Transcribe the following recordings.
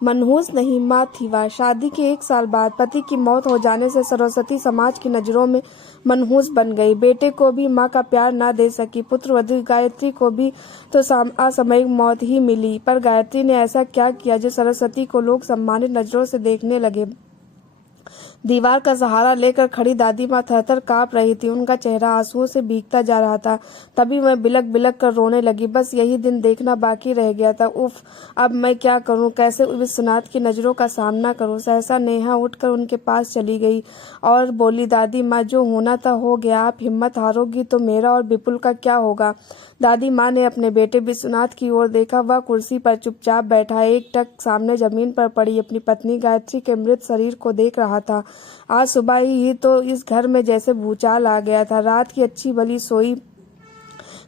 मनहूस नहीं, माँ थी वह। शादी के 1 साल बाद पति की मौत हो जाने से सरस्वती समाज की नजरों में मनहूस बन गई। बेटे को भी माँ का प्यार न दे सकी। पुत्रवधू गायत्री को भी तो असामयिक मौत ही मिली। पर गायत्री ने ऐसा क्या किया जो सरस्वती को लोग सम्मानित नजरों से देखने लगे। दीवार का सहारा लेकर खड़ी दादी माँ थरथर कांप रही थी। उनका चेहरा आंसुओं से भीगता जा रहा था। तभी वह बिलक बिलक कर रोने लगी। बस यही दिन देखना बाकी रह गया था। उफ, अब मैं क्या करूं? कैसे विश्वनाथ की नजरों का सामना करूं? सहसा नेहा उठकर उनके पास चली गई और बोली, दादी माँ, जो होना था हो गया। आप हिम्मत हारोगी तो मेरा और विपुल का क्या होगा? दादी माँ ने अपने बेटे विश्वनाथ की ओर देखा। वह कुर्सी पर चुपचाप बैठा एकटक सामने जमीन पर पड़ी अपनी पत्नी गायत्री के मृत शरीर को देख रहा था। आज सुबह ही तो इस घर में जैसे भूचाल आ गया था। रात की अच्छी भली सोई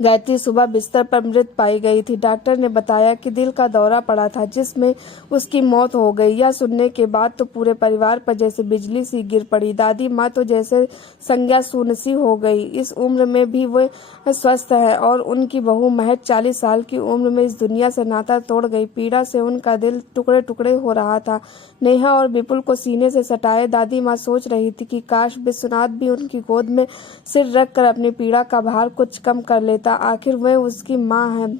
गायत्री सुबह बिस्तर पर मृत पाई गई थी। डॉक्टर ने बताया कि दिल का दौरा पड़ा था जिसमें उसकी मौत हो गई। यह सुनने के बाद तो पूरे परिवार पर जैसे बिजली सी गिर पड़ी। दादी माँ तो जैसे संज्ञा शून्य सी हो गई। इस उम्र में भी वे स्वस्थ है और उनकी बहू महज 40 साल की उम्र में इस दुनिया से नाता तोड़ गई। पीड़ा से उनका दिल टुकड़े टुकड़े हो रहा था। नेहा और विपुल को सीने से सटाए दादी माँ सोच रही थी कि काश विश्वनाथ भी उनकी गोद में सिर रखकर अपनी पीड़ा का भार कुछ कम कर लेता। आखिर वह उसकी माँ है।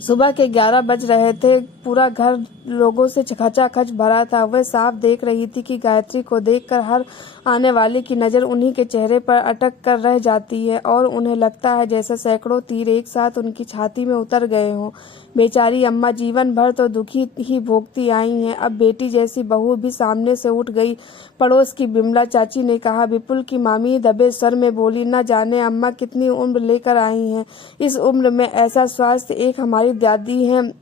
सुबह के 11 बज रहे थे। पूरा घर लोगों से खचाखच भरा था। वह साफ देख रही थी कि गायत्री को देखकर हर आने वाले की नजर उन्हीं के चेहरे पर अटक कर रह जाती है और उन्हें लगता है जैसे सैकड़ों तीर एक साथ उनकी छाती में उतर गए हों। बेचारी अम्मा जीवन भर तो दुखी ही भोगती आई हैं। अब बेटी जैसी बहू भी सामने से उठ गई। पड़ोस की बिमला चाची ने कहा। विपुल की मामी दबे स्वर में बोली, न जाने अम्मा कितनी उम्र लेकर आई हैं। इस उम्र में ऐसा स्वास्थ्य एक हमारी दादी है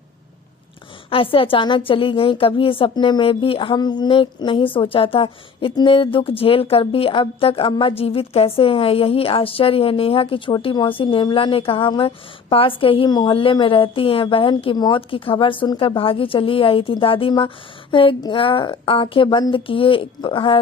ऐसे अचानक चली गई। कभी सपने में भी हमने नहीं सोचा था। इतने दुख झेल कर भी अब तक अम्मा जीवित कैसे हैं, यही आश्चर्य है। नेहा की छोटी मौसी निर्मला ने कहा। वह पास के ही मोहल्ले में रहती हैं। बहन की मौत की खबर सुनकर भागी चली आई थी। दादी माँ आंखें बंद किए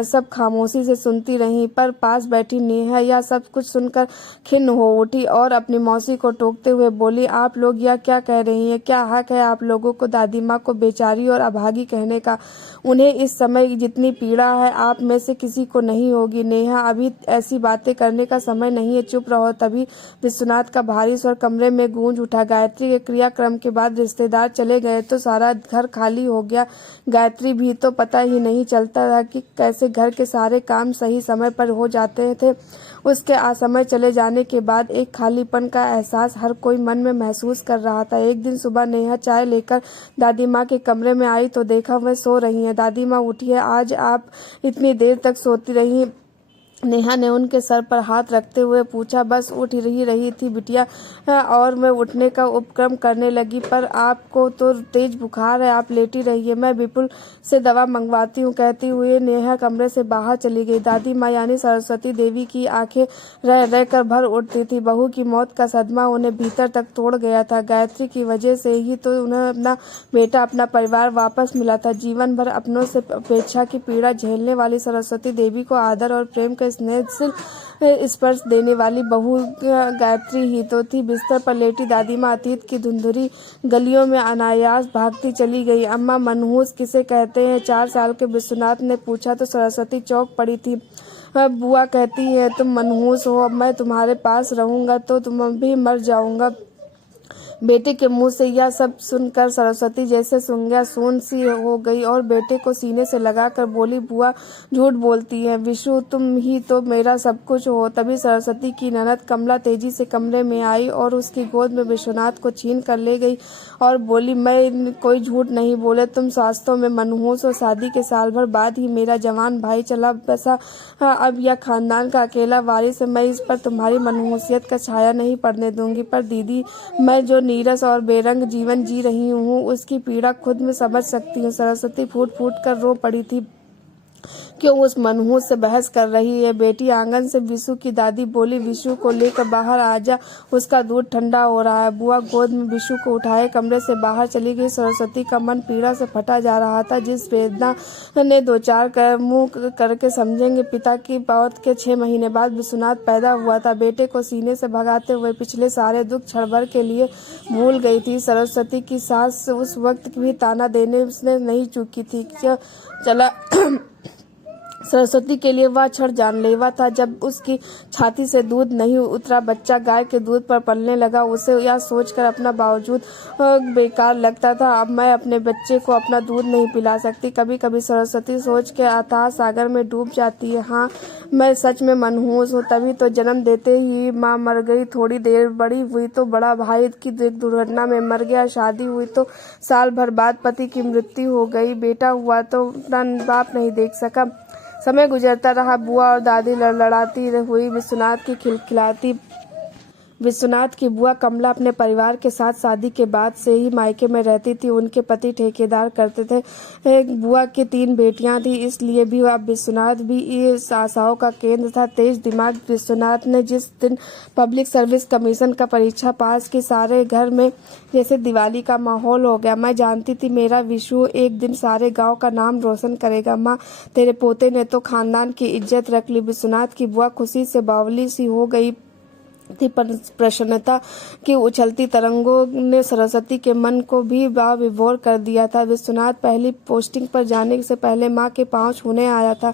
सब खामोशी से सुनती रहीं। पर पास बैठी नेहा यह सब कुछ सुनकर खिन्न हो उठी और अपनी मौसी को टोकते हुए बोली, आप लोग यह क्या कह रही हैं? क्या हक है आप लोगों को दादी माँ को बेचारी और अभागी कहने का? उन्हें इस समय जितनी पीड़ा है आप में से किसी को नहीं होगी। नेहा, अभी ऐसी बातें करने का समय नहीं है, चुप रहो। तभी विश्वनाथ का भारी स्वर कमरे में गूंज उठा। गायत्री के क्रियाक्रम के बाद रिश्तेदार चले गए तो सारा घर खाली हो गया। गायत्री भी तो पता ही नहीं चलता था कि कैसे घर के सारे काम सही समय पर हो जाते थे। उसके असमय चले जाने के बाद एक खालीपन का एहसास हर कोई मन में महसूस कर रहा था। एक दिन सुबह नेहा चाय लेकर दादी माँ के कमरे में आई तो देखा वह सो रही हैं। दादी माँ, उठिए, आज आप इतनी देर तक सोती रही? नेहा ने उनके सर पर हाथ रखते हुए पूछा। बस उठ ही रही थी बिटिया और मैं उठने का उपक्रम करने लगी, पर आपको तो तेज बुखार है, आप लेटी रहिए, मैं विपुल से दवा मंगवाती हूँ। कहती हुए नेहा कमरे से बाहर चली गई। दादी माँ यानी सरस्वती देवी की आंखें रह रह कर भर उठती थी। बहू की मौत का सदमा उन्हें भीतर तक तोड़ गया था। गायत्री की वजह से ही तो उन्हें अपना बेटा, अपना परिवार वापस मिला था। जीवन भर अपनों से अपेक्षा की पीड़ा झेलने वाली सरस्वती देवी को आदर और प्रेम का स्नेह से स्पर्श देने वाली बहू गायत्री ही तो थी। बिस्तर पर लेटी दादी माँ अतीत की धुंधली गलियों में अनायास भागती चली गई। अम्मा, मनहूस किसे कहते हैं? 4 साल के विश्वनाथ ने पूछा तो सरस्वती चौंक पड़ी थी। बुआ कहती है तुम मनहूस हो, अब मैं तुम्हारे पास रहूंगा तो तुम भी मर जाऊंगा। बेटे के मुंह से यह सब सुनकर सरस्वती जैसे सूंघ्या सून सी हो गई और बेटे को सीने से लगाकर बोली, बुआ झूठ बोलती है, विशु तुम ही तो मेरा सब कुछ हो। तभी सरस्वती की ननद कमला तेजी से कमरे में आई और उसकी गोद में विश्वनाथ को छीन कर ले गई और बोली, मैं कोई झूठ नहीं बोले, तुम वास्तव में मनहूस हो। शादी के साल भर बाद ही मेरा जवान भाई चला बसा। अब यह खानदान का अकेला वारिस है। मैं इस पर तुम्हारी मनहूसियत का छाया नहीं पड़ने दूंगी। पर दीदी, मैं जो नीरस और बेरंग जीवन जी रही हूँ उसकी पीड़ा खुद में समझ सकती हूँ। सरस्वती फूट फूट कर रो पड़ी थी। क्यों उस मनहूस से बहस कर रही है। बेटी आंगन से विशु की दादी बोली, विशु को लेकर बाहर आ जा, उसका दूध ठंडा हो रहा है। बुआ गोद में विशु को उठाए कमरे से बाहर चली गई। सरस्वती का मन पीड़ा से फटा जा रहा था। जिस वेदना ने दो चार मुंह करके समझेंगे। पिता की मौत के 6 महीने बाद विश्वनाथ पैदा हुआ था। बेटे को सीने से भगाते हुए पिछले सारे दुख क्षण भर के लिए भूल गई थी। सरस्वती की सास उस वक्त भी ताना देने उसने नहीं चूकी थी। क्या चला सरस्वती के लिए वह क्षण जानलेवा था जब उसकी छाती से दूध नहीं उतरा, बच्चा गाय के दूध पर पलने लगा। उसे यह सोचकर अपना बावजूद बेकार लगता था, अब मैं अपने बच्चे को अपना दूध नहीं पिला सकती। कभी कभी सरस्वती सोच के अथाह सागर में डूब जाती है। हाँ, मैं सच में मनहूस हूँ। तभी तो जन्म देते ही माँ मर गई। थोड़ी देर बड़ी हुई तो बड़ा भाई की दुर्घटना में मर गया। शादी हुई तो साल भर बाद पति की मृत्यु हो गई। बेटा हुआ तो अपना बाप नहीं देख सका। समय गुजरता रहा। बुआ और दादी लड़ाती हुई विश्वनाथ की बुआ कमला अपने परिवार के साथ शादी के बाद से ही मायके में रहती थी। उनके पति ठेकेदार करते थे। बुआ की 3 बेटियां थी, इसलिए भी अब विश्वनाथ भी इस आशाओं का केंद्र था। तेज दिमाग विश्वनाथ ने जिस दिन पब्लिक सर्विस कमीशन का परीक्षा पास की, सारे घर में जैसे दिवाली का माहौल हो गया। मैं जानती थी मेरा विशु एक दिन सारे गांव का नाम रोशन करेगा। माँ, तेरे पोते ने तो खानदान की इज्जत रख ली। विश्वनाथ की बुआ खुशी से बावली सी हो गई थी। प्रसन्नता की उछलती तरंगों ने सरस्वती के मन को भी विभोर कर दिया था। विश्वनाथ पहली पोस्टिंग पर जाने से पहले माँ के पांव छूने आया था।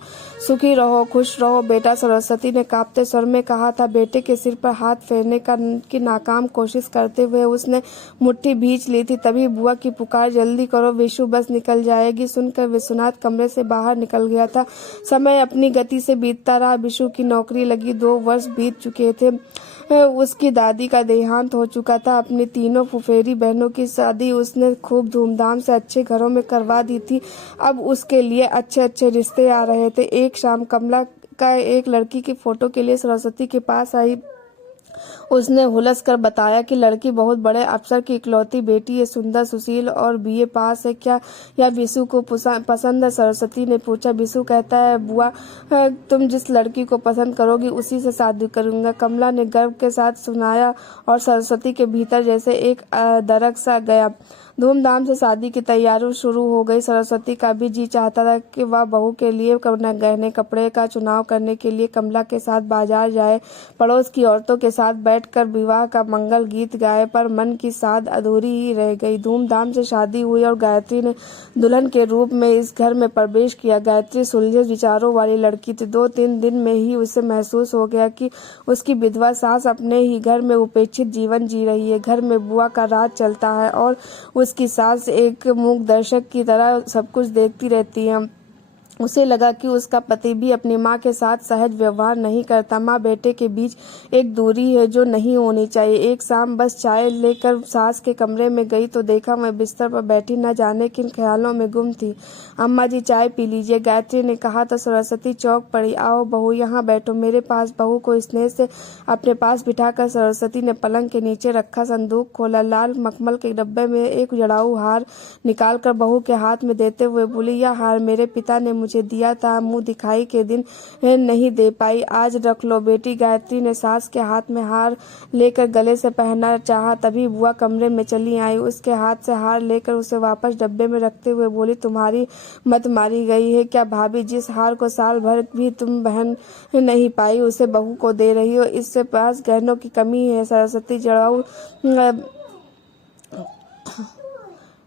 सुखी रहो, खुश रहो बेटा, सरस्वती ने कांपते स्वर में कहा था। बेटे के सिर पर हाथ फेरने की नाकाम कोशिश करते हुए उसने मुट्ठी भींच ली थी। तभी बुआ की पुकार, जल्दी करो, विशु बस निकल जाएगी, सुनकर विश्वनाथ कमरे से बाहर निकल गया था। समय अपनी गति से बीतता रहा। विशु की नौकरी लगी, 2 वर्ष बीत चुके थे। उसकी दादी का देहांत हो चुका था। अपनी 3 फुफेरी बहनों की शादी उसने खूब धूमधाम से अच्छे घरों में करवा दी थी। अब उसके लिए अच्छे अच्छे रिश्ते आ रहे थे। एक शाम कमला का एक लड़की की फोटो के लिए सरस्वती के पास आई। उसने हुलस कर बताया कि लड़की बहुत बड़े अफसर की इकलौती बेटी है, सुंदर, सुशील और बीए पास है। क्या यह विशु को पसंद है? सरस्वती ने पूछा। विशु कहता है, बुआ तुम जिस लड़की को पसंद करोगी उसी से शादी करूंगा। कमला ने गर्व के साथ सुनाया और सरस्वती के भीतर जैसे एक दरक सा गया। धूमधाम से शादी की तैयारी शुरू हो गई। सरस्वती का भी जी चाहता था कि वह बहू के लिए गहने कपड़े का चुनाव करने के लिए कमला के साथ बाजार जाए, पड़ोस की औरतों के साथ बैठकर विवाह का मंगल गीत गाए, पर मन की साध अधूरी ही रह गई। धूमधाम से शादी हुई और गायत्री ने दुल्हन के रूप में इस घर में प्रवेश किया। गायत्री सुलझे विचारों वाली लड़की थी। 2-3 दिन में ही उसे महसूस हो गया कि उसकी विधवा सास अपने ही घर में उपेक्षित जीवन जी रही है। घर में बुआ का राज चलता है और उसकी सास एक मूक दर्शक की तरह सब कुछ देखती रहती है। उसे लगा कि उसका पति भी अपनी माँ के साथ सहज व्यवहार नहीं करता। माँ बेटे के बीच एक दूरी है जो नहीं होनी चाहिए। एक शाम बस चाय लेकर सास के कमरे में गई तो देखा मैं बिस्तर पर बैठी न जाने किन ख्यालों में गुम थी। अम्मा जी चाय पी लीजिए, गायत्री ने कहा तो सरस्वती चौंक पड़ी। आओ बहू, यहाँ बैठो मेरे पास। बहू को स्नेह से अपने पास बिठाकर सरस्वती ने पलंग के नीचे रखा संदूक खोला। लाल मखमल के डब्बे में एक जड़ाऊ हार निकालकर बहू के हाथ में देते हुए बोली, यह हार मेरे पिता ने मुझे दिया था, मुंह दिखाई के दिन नहीं दे पाई, आज रख लो बेटी। गायत्री ने सास के हाथ में हार लेकर गले से पहनना चाहा, तभी बुआ कमरे में चली आई। उसके हाथ से हार लेकर उसे वापस डब्बे में रखते हुए बोली, तुम्हारी मत मारी गई है क्या भाभी? जिस हार को साल भर भी तुम बहन नहीं पाई उसे बहू को दे रही हो, इससे पास गहनों की कमी है। सरस्वती जड़ाऊ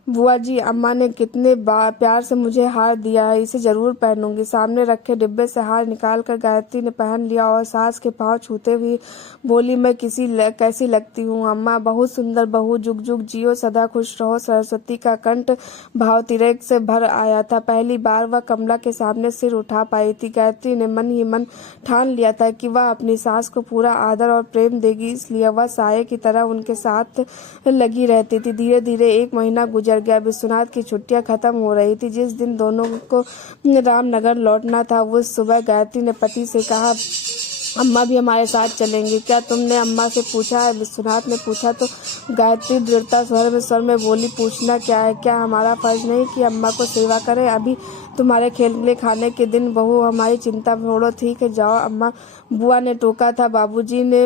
बुआ जी, अम्मा ने कितने प्यार से मुझे हार दिया है, इसे जरूर पहनूंगी। सामने रखे डिब्बे से हार निकालकर गायत्री ने पहन लिया और सास के पांव छूते हुए बोली, मैं कैसी लगती हूँ अम्मा? बहुत सुंदर बहू, जुग जुग जियो, सदा खुश रहो। सरस्वती का कंठ भावतिरेक से भर आया था। पहली बार वह कमला के सामने सिर उठा पाई थी। गायत्री ने मन ही मन ठान लिया था कि वह अपनी सास को पूरा आदर और प्रेम देगी, इसलिए वह साये की तरह उनके साथ लगी रहती थी। धीरे धीरे 1 महीना गुजर गया। विश्वनाथ की छुट्टियां खत्म हो रही थी। जिस दिन दोनों को रामनगर लौटना था उस सुबह गायत्री ने पति से कहा, अम्मा भी हमारे साथ चलेंगी क्या? तुमने अम्मा से पूछा है? विश्वनाथ ने पूछा तो गायत्री दृढ़ता स्वर में बोली, पूछना क्या है? क्या हमारा फर्ज नहीं कि अम्मा को सेवा करें? अभी तुम्हारे खेलने खाने के दिन बहू, हमारी चिंता छोड़ो। ठीक है, जाओ अम्मा। बुआ ने टोका था, बाबूजी ने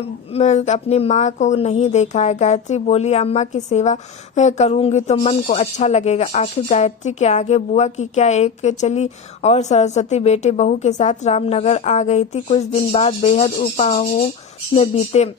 अपनी माँ को नहीं देखा है। गायत्री बोली, अम्मा की सेवा करूंगी तो मन को अच्छा लगेगा। आखिर गायत्री के आगे बुआ की क्या एक चली। और सरस्वती बेटे बहू के साथ रामनगर आ गई थी। कुछ दिन बाद बेहद उपाहों में बीते,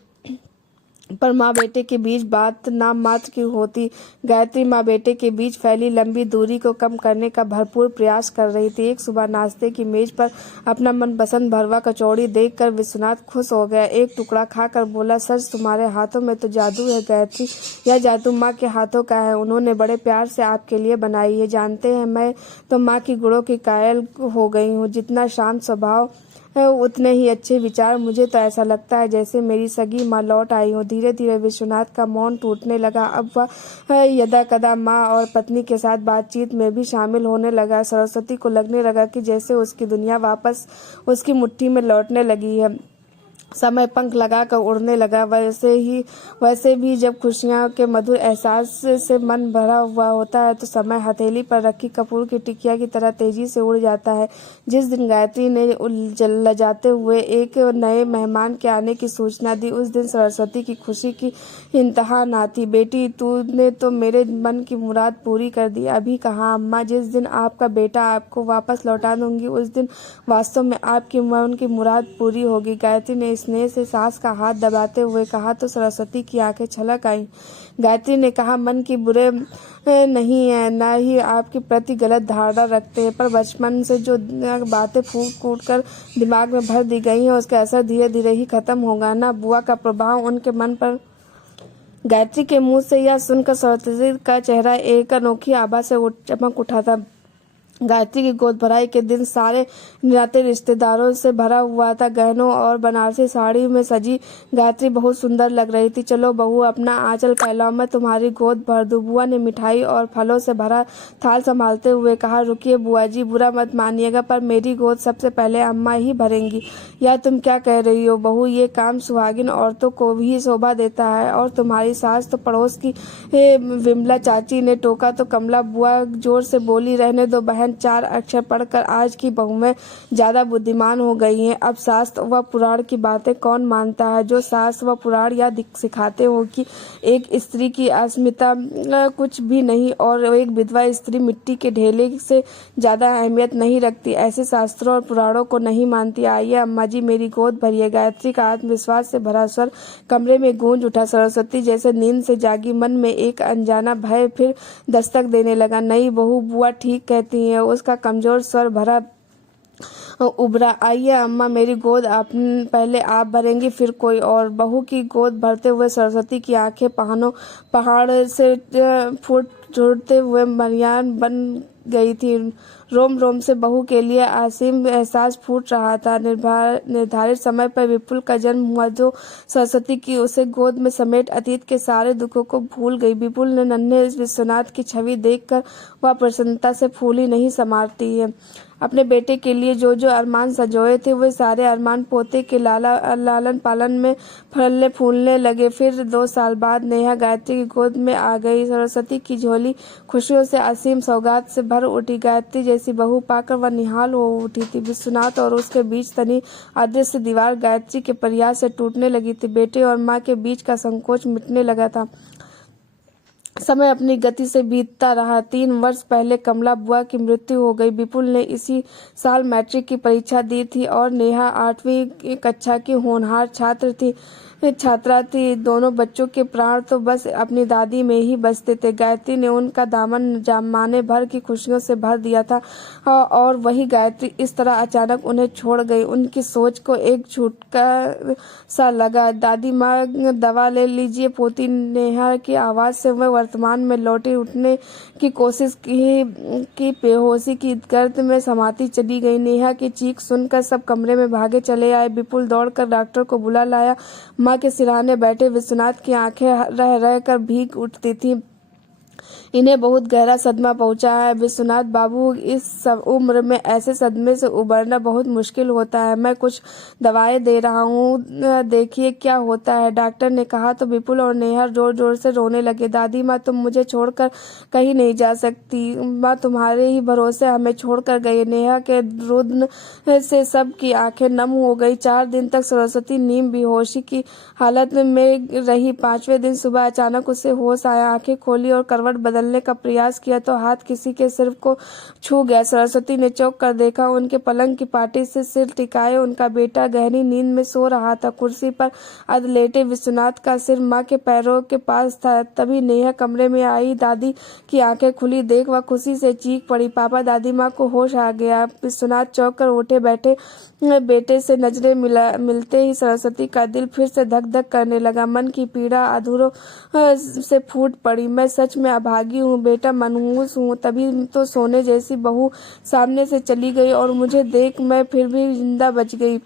पर माँ बेटे के बीच बात नाम मात्र की होती। गायत्री माँ बेटे के बीच फैली लंबी दूरी को कम करने का भरपूर प्रयास कर रही थी। एक सुबह नाश्ते की मेज पर अपना मनपसंद भरवा कचौड़ी देखकर विश्वनाथ खुश हो गया। एक टुकड़ा खाकर बोला, सच तुम्हारे हाथों में तो जादू है गायत्री। यह जादू माँ के हाथों का है, उन्होंने बड़े प्यार से आपके लिए बनाई है। जानते हैं, मैं तो माँ की गुणों की कायल हो गई हूँ। जितना शांत स्वभाव उतने ही अच्छे विचार। मुझे तो ऐसा लगता है जैसे मेरी सगी माँ लौट आई हो। धीरे धीरे विश्वनाथ का मौन टूटने लगा। अब वह यदा कदा माँ और पत्नी के साथ बातचीत में भी शामिल होने लगा। सरस्वती को लगने लगा कि जैसे उसकी दुनिया वापस उसकी मुट्ठी में लौटने लगी है। समय पंख लगाकर उड़ने लगा। वैसे भी जब खुशियां के मधुर एहसास से मन भरा हुआ होता है तो समय हथेली पर रखी कपूर की टिकिया की तरह तेजी से उड़ जाता है। जिस दिन गायत्री ने लजाते हुए एक नए मेहमान के आने की सूचना दी, उस दिन सरस्वती की खुशी की इंतहा ना थी। बेटी, तूने तो मेरे मन की मुराद पूरी कर दी। अभी कहाँ अम्मा, जिस दिन आपका बेटा आपको वापस लौटा दूंगी उस दिन वास्तव में आपकी मन की मुराद पूरी होगी। गायत्री ने स्नेह से सास का हाथ दबाते हुए कहा तो सरस्वती की आंखें छलक आईं। गायत्री ने कहा, मन की बुरे नहीं है, न ही आपके प्रति गलत धारणा रखते हैं, पर बचपन से जो बातें फूट कूट कर दिमाग में भर दी गई हैं उसका असर धीरे धीरे ही खत्म होगा ना। बुआ का प्रभाव उनके मन पर। गायत्री के मुंह से यह सुनकर सरस्वती का चेहरा एक अनोखी आभा से चमक उठा था। गायत्री की गोद भराई के दिन सारे नाते रिश्तेदारों से भरा हुआ था। गहनों और बनारसी साड़ी में सजी गायत्री बहुत सुंदर लग रही थी। चलो बहू, अपना आंचल फैलाओ, मैं तुम्हारी गोद भर दूं। बुआ ने मिठाई और फलों से भरा थाल संभालते हुए कहा, रुकिए बुआ जी, बुरा मत मानिएगा, पर मेरी गोद सबसे पहले अम्मा ही भरेंगी। यह तुम क्या कह रही हो बहू? ये काम सुहागिन औरतों को भी शोभा देता है। और तुम्हारी सास तो पड़ोस की विमला चाची ने टोका तो कमला बुआ जोर से बोली, रहने दो बहन, 4 अक्षर पढ़कर आज की बहू में ज्यादा बुद्धिमान हो गई हैं। अब शास्त्र व पुराण की बातें कौन मानता है? जो शास्त्र व पुराण या सिखाते हो कि एक स्त्री की अस्मिता कुछ भी नहीं और एक विधवा स्त्री मिट्टी के ढेले से ज्यादा अहमियत नहीं रखती, ऐसे शास्त्रों और पुराणों को नहीं मानती। आइए अम्मा जी, मेरी गोद भरिए। गायत्री का आत्मविश्वास से भरा स्वर कमरे में गूंज उठा। सरस्वती जैसे नींद से जागी मन में एक अनजाना भय फिर दस्तक देने लगा। नहीं बहू, बुआ ठीक कहती हैं, उसका कमजोर स्वर भरा उभरा। आइए अम्मा, मेरी गोद आप पहले आप भरेंगी फिर कोई और। बहू की गोद भरते हुए सरस्वती की आंखें पहाड़ से फूट छोड़ते हुए मरियान बन गई थी। रोम रोम से बहू के लिए असीम एहसास फूट रहा था। निर्धारित समय पर विपुल का जन्म हुआ, जो सरस्वती की उसे गोद में समेट अतीत के सारे दुखों को भूल गई। विपुल ने नन्हे विश्वनाथ की छवि देखकर वह प्रसन्नता से फूली नहीं समारती है। अपने बेटे के लिए जो जो अरमान सजोए थे वे सारे अरमान पोते के लालन पालन में फलने फूलने लगे। फिर 2 साल बाद नेहा गायत्री की गोद में आ गई। सरस्वती की झोली खुशियों से असीम सौगात से भर उठी। गायत्री जैसी बहू पाकर वह निहाल हो उठी थी। विश्वनाथ और उसके बीच तनी अदृश्य दीवार गायत्री के प्रयास से टूटने लगी थी। बेटे और माँ के बीच का संकोच मिटने लगा था। समय अपनी गति से बीतता रहा। 3 वर्ष पहले कमला बुआ की मृत्यु हो गई। विपुल ने इसी साल मैट्रिक की परीक्षा दी थी और नेहा 8वीं कक्षा की होनहार छात्रा थी। दोनों बच्चों के प्राण तो बस अपनी दादी में ही बसते थे। गायत्री ने उनका दामन जमाने भर की खुशियों से भर दिया था और वही गायत्री इस तरह अचानक उन्हें छोड़ गई। उनकी सोच को एक झटका सा लगा। दादी माँ, दवा ले लीजिए। पोती नेहा की आवाज से वह वर्तमान में लौटी। उठने की कोशिश की बेहोशी की गर्द में समाती चली गई। नेहा की चीख सुनकर सब कमरे में भागे चले आए। विपुल दौड़कर डॉक्टर को बुला लाया। माँ के सिरहाने बैठे विश्वनाथ की आंखें रह रह कर भीग उठती थी। इन्हें बहुत गहरा सदमा पहुंचा है। विश्वनाथ बाबू, इस सब उम्र में ऐसे सदमे से उबरना बहुत मुश्किल होता है। मैं कुछ दवाएं दे रहा हूँ, देखिए क्या होता है, डॉक्टर ने कहा। तो विपुल और नेहा जोर जोर से रोने लगे। दादी माँ, तुम मुझे छोड़कर कहीं नहीं जा सकती। माँ तुम्हारे ही भरोसे हमें छोड़कर गई। नेहा के रुदन से सबकी आंखें नम हो गई। 4 दिन तक सरस्वती नीम बेहोशी की हालत में रही। 5वें दिन सुबह अचानक उसे होश आया। आंखें खोली और करवट बदलने का प्रयास किया तो हाथ किसी के सिर को छू गया। सरस्वती ने चौंक कर देखा। उनके पलंग की पाटी से सिर टिकाए उनका बेटा गहरी नींद में सो रहा था। कुर्सी पर अधलेटे विश्वनाथ का सिर माँ के पैरों के पास था। तभी नेहा कमरे में आई। दादी की आंखें खुली देख वह खुशी से चीख पड़ी। पापा, दादी माँ को होश आ गया। विश्वनाथ चौंक कर उठे। बैठे बेटे से नजरें मिलते ही सरस्वती का दिल फिर से धक धक करने लगा। मन की पीड़ा अधूरों से फूट पड़ी। मैं सच में अभागी हूँ बेटा, मनहूस हूँ। तभी तो सोने जैसी बहू सामने से चली गई और मुझे देख मैं फिर भी जिंदा बच गई।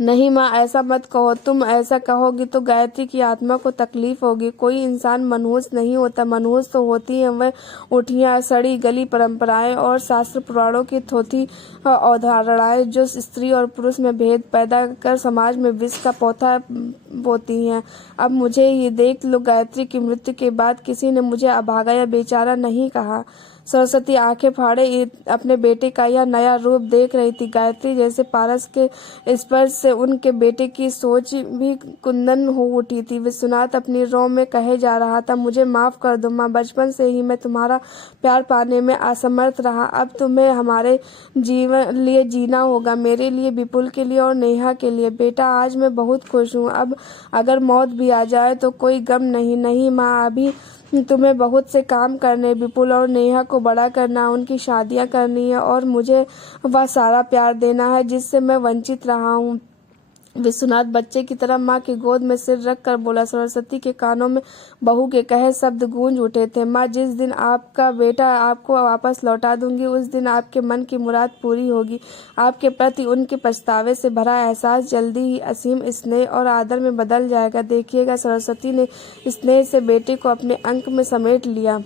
नहीं माँ, ऐसा मत कहो। तुम ऐसा कहोगी तो गायत्री की आत्मा को तकलीफ होगी। कोई इंसान मनहूस नहीं होता। मनहूस तो होती है वह उठियाँ सड़ी गली परंपराएं और शास्त्र पुराणों की थोथी अवधारणाएं जो स्त्री और पुरुष में भेद पैदा कर समाज में विष का पौधा बोती हैं। अब मुझे ये देख लो, गायत्री की मृत्यु के बाद किसी ने मुझे अभागा या बेचारा नहीं कहा। सरस्वती आंखें फाड़े अपने बेटे का यह नया रूप देख रही थी। गायत्री जैसे पारस के स्पर्श से उनके बेटे की सोच भी कुंदन हो उठी थी। विश्वनाथ अपनी रोम में कहे जा रहा था, मुझे माफ कर दो माँ, बचपन से ही मैं तुम्हारा प्यार पाने में असमर्थ रहा। अब तुम्हें हमारे जीवन लिए जीना होगा, मेरे लिए, विपुल के लिए और नेहा के लिए। बेटा, आज मैं बहुत खुश हूँ। अब अगर मौत भी आ जाए तो कोई गम नहीं। नहीं माँ, अभी तुम्हें बहुत से काम करने, विपुल और नेहा को बड़ा करना, उनकी शादियां करनी है और मुझे वह सारा प्यार देना है जिससे मैं वंचित रहा हूँ। विश्वनाथ बच्चे की तरह माँ की गोद में सिर रख कर बोला। सरस्वती के कानों में बहू के कहे शब्द गूंज उठे थे। माँ, जिस दिन आपका बेटा आपको वापस लौटा दूंगी उस दिन आपके मन की मुराद पूरी होगी। आपके प्रति उनके पछतावे से भरा एहसास जल्दी ही असीम स्नेह और आदर में बदल जाएगा। देखिएगा। सरस्वती ने स्नेह से बेटे को अपने अंक में समेट लिया।